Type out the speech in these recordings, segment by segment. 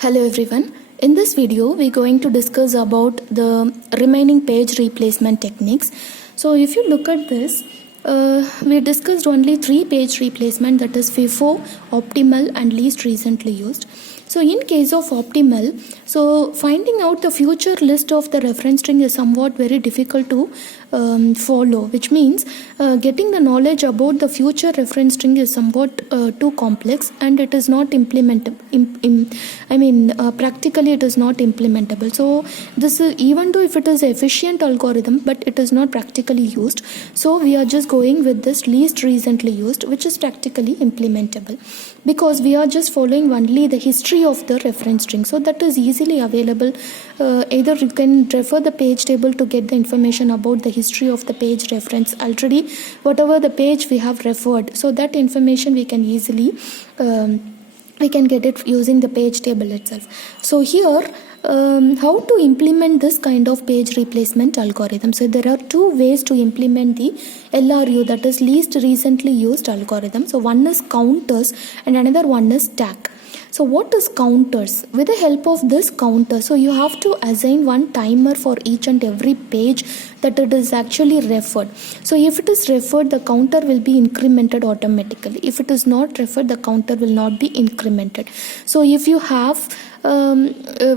Hello everyone. In this video, we're going to discuss about the remaining page replacement techniques. So if you look at this, we discussed only 3 page replacement, that is FIFO, optimal and least recently used. So in case of optimal, so finding out the future list of the reference string is somewhat very difficult to follow, which means getting the knowledge about the future reference string is somewhat too complex and it is not implementable. Practically it is not implementable. So this is, even though if it is an efficient algorithm, but it is not practically used. So we are just going with this least recently used, which is practically implementable, because we are just following only the history of the reference string. So that is easily available. Either you can refer the page table to get the information about the history of the page reference already, whatever the page we have referred. So that information we can easily we can get it using the page table itself. So here how to implement this kind of page replacement algorithm. So there are 2 ways to implement the LRU, that is least recently used algorithm. So one is counters and another one is stack. So what is counters? With the help of this counter, so you have to assign one timer for each and every page that it is actually referred. So if it is referred, the counter will be incremented automatically. If it is not referred, the counter will not be incremented. So if you have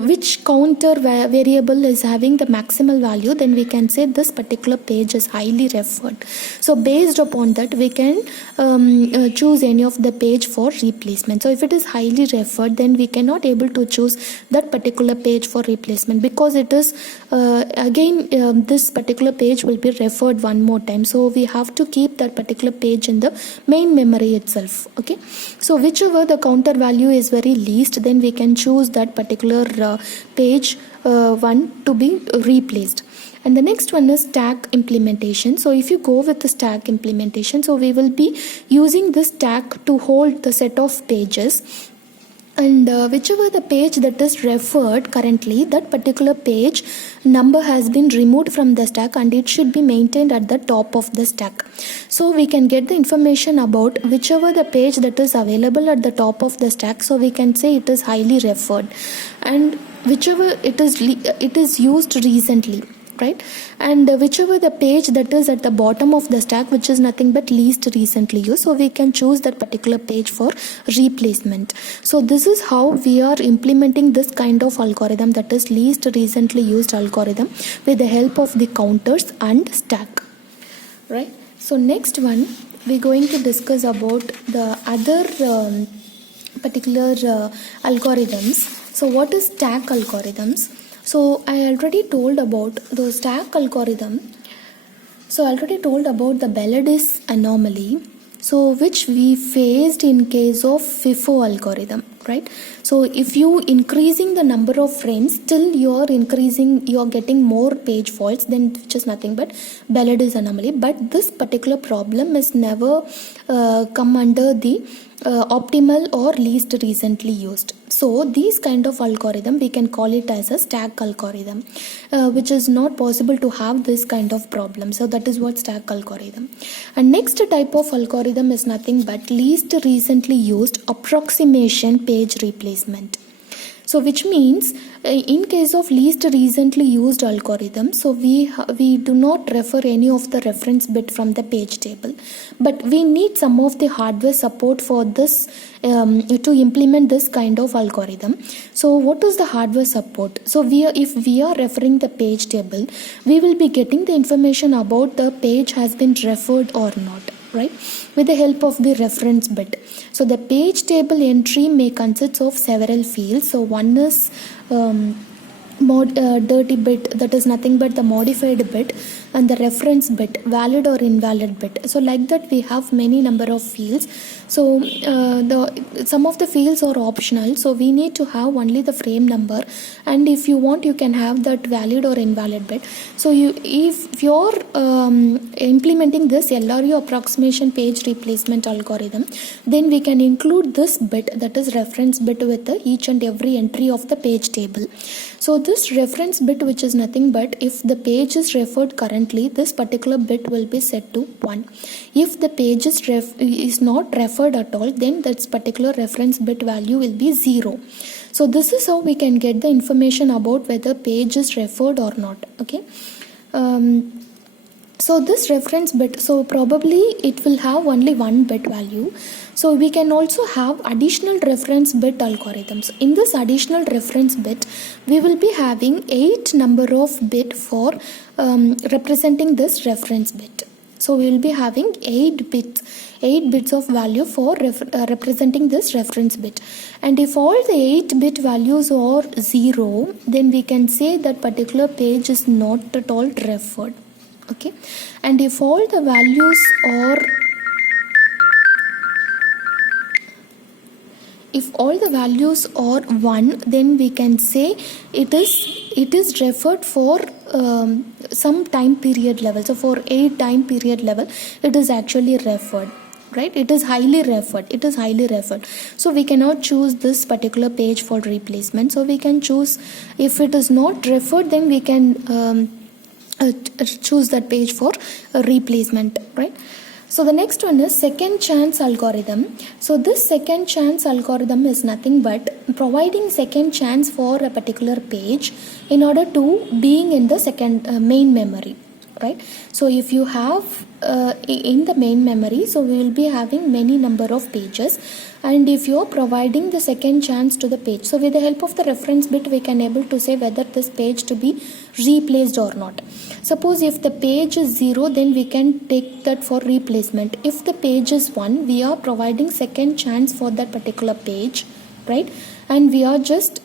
which counter variable is having the maximal value, then we can say this particular page is highly referred. So based upon that, we can choose any of the page for replacement. So if it is highly referred, then we cannot able to choose that particular page for replacement, because it is this particular page will be referred one more time. So we have to keep that particular page in the main memory itself. Okay, so whichever the counter value is very least, then we can choose that particular page one to be replaced. And the next one is stack implementation. So if you go with the stack implementation, so we will be using this stack to hold the set of pages, and whichever the page that is referred currently, that particular page number has been removed from the stack and it should be maintained at the top of the stack. So we can get the information about whichever the page that is available at the top of the stack. So we can say it is highly referred, and whichever it is used recently, right? And whichever the page that is at the bottom of the stack, which is nothing but least recently used, so we can choose that particular page for replacement. So this is how we are implementing this kind of algorithm, that is least recently used algorithm, with the help of the counters and stack, right? So next one, we're going to discuss about the other particular algorithms. So what is stack algorithms? So I already told about the stack algorithm. So I already told about the Belady's anomaly, so which we faced in case of FIFO algorithm, right? So if you increasing the number of frames, still you're getting more page faults, then which is nothing but Belady's anomaly. But this particular problem is never come under the optimal or least recently used. So these kind of algorithm, we can call it as a stack algorithm, which is not possible to have this kind of problem. So that is what stack algorithm. And next type of algorithm is nothing but least recently used approximation page replacement. So which means in case of least recently used algorithm, so we do not refer any of the reference bit from the page table, but we need some of the hardware support for this to implement this kind of algorithm. So what is the hardware support? So if we are referring the page table, we will be getting the information about the page has been referred or not, right, with the help of the reference bit. So the page table entry may consist of several fields. So one is dirty bit, that is nothing but the modified bit, and the reference bit, valid or invalid bit. So like that we have many number of fields. So some of the fields are optional, so we need to have only the frame number, and if you want you can have that valid or invalid bit. So if you're implementing this LRU approximation page replacement algorithm, then we can include this bit, that is reference bit, with each and every entry of the page table. So this reference bit, which is nothing but if the page is referred currently currently, this particular bit will be set to 1. If the page is not referred at all, then that particular reference bit value will be 0. So this is how we can get the information about whether page is referred or not. Okay. So this reference bit, so probably it will have only one bit value. So we can also have additional reference bit algorithms. In this additional reference bit, we will be having 8 number of bit for representing this reference bit. So we will be having 8 bits of value for representing this reference bit. And if all the 8 bit values are 0, then we can say that particular page is not at all referred. Okay, and if all the values are 1, then we can say it is referred for some time period level. So for a time period level, it is actually referred, right? It is highly referred. So we cannot choose this particular page for replacement. So we can choose, if it is not referred, then we can choose that page for replacement, right? So the next one is second chance algorithm. So this second chance algorithm is nothing but providing second chance for a particular page in order to being in the second main memory, right? So if you have in the main memory, so we will be having many number of pages, and if you are providing the second chance to the page, so with the help of the reference bit, we can able to say whether this page to be replaced or not. Suppose if the page is 0, then we can take that for replacement. If the page is 1, we are providing second chance for that particular page, right? And we are just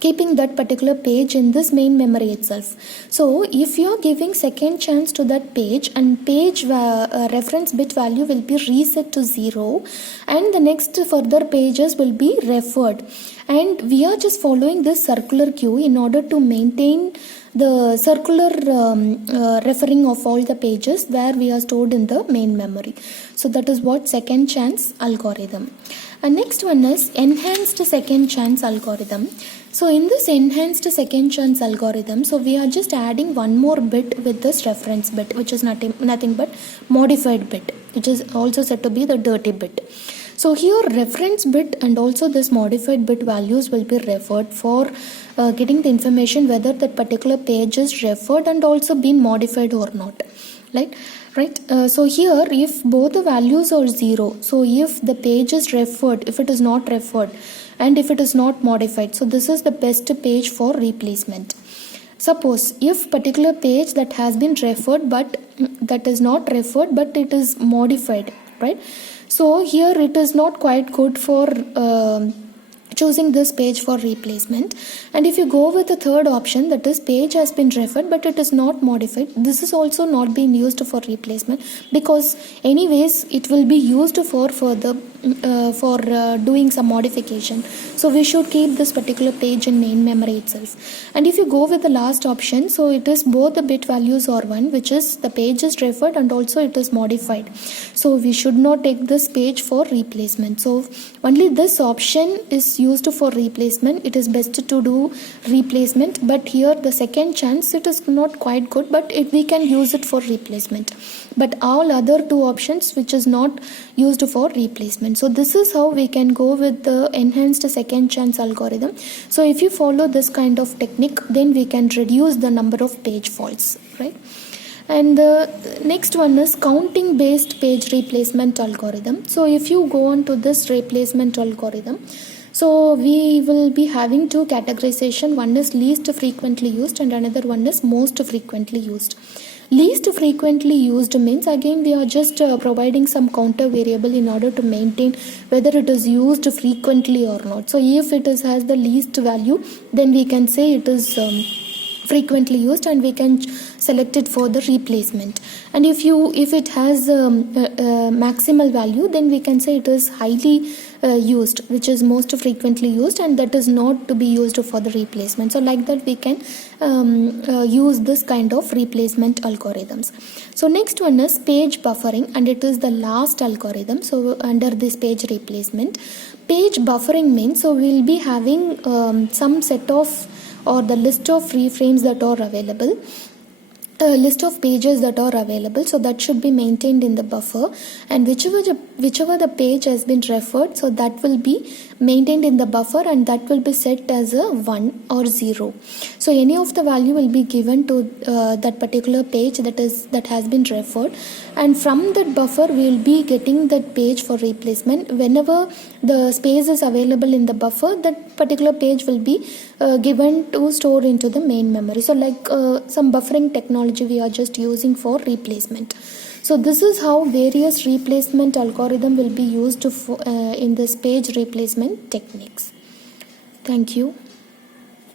keeping that particular page in this main memory itself. So if you are giving second chance to that page, and page reference bit value will be reset to 0, and the next further pages will be referred, and we are just following this circular queue in order to maintain the circular referring of all the pages where we are stored in the main memory. So that is what second chance algorithm. And next one is enhanced second chance algorithm. So in this enhanced second chance algorithm, so we are just adding one more bit with this reference bit, which is nothing but modified bit, which is also said to be the dirty bit. So here reference bit and also this modified bit values will be referred for getting the information whether that particular page is referred and also been modified or not, right? So here if both the values are 0, so if the page is referred, if it is not referred, and if it is not modified, so this is the best page for replacement. Suppose if particular page that has been referred but that is not referred but it is modified, right? So here it is not quite good for choosing this page for replacement. And if you go with the third option, that is page has been referred but it is not modified, this is also not being used for replacement, because anyways it will be used for further doing some modification. So we should keep this particular page in main memory itself. And if you go with the last option, so it is both the bit values are 1, which is the page is referred and also it is modified. So we should not take this page for replacement. So only this option is used for replacement. It is best to do replacement, but here the second chance, it is not quite good, but we can use it for replacement. But all other two options which is not used for replacement. So this is how we can go with the enhanced second chance algorithm. So if you follow this kind of technique, then we can reduce the number of page faults, right? And the next one is counting based page replacement algorithm. So if you go on to this replacement algorithm, so we will be having two categorization. One is least frequently used and another one is most frequently used. Least frequently used means, again we are just providing some counter variable in order to maintain whether it is used frequently or not. So if it has the least value, then we can say it is frequently used and we can select it for the replacement. And if it has maximal value, then we can say it is highly used, which is most frequently used, and that is not to be used for the replacement. So like that we can use this kind of replacement algorithms. So next one is page buffering, and it is the last algorithm. So under this page replacement, page buffering means, so we will be having some set of or the list of free frames that are available. a list of pages that are available, so that should be maintained in the buffer, and whichever the page has been referred, so that will be maintained in the buffer, and that will be set as a 1 or 0. So any of the value will be given to that particular page that has been referred, and from that buffer we will be getting that page for replacement. Whenever the space is available in the buffer, that particular page will be given to store into the main memory. So like some buffering technology we are just using for replacement. So this is how various replacement algorithm will be used in this page replacement techniques. Thank you.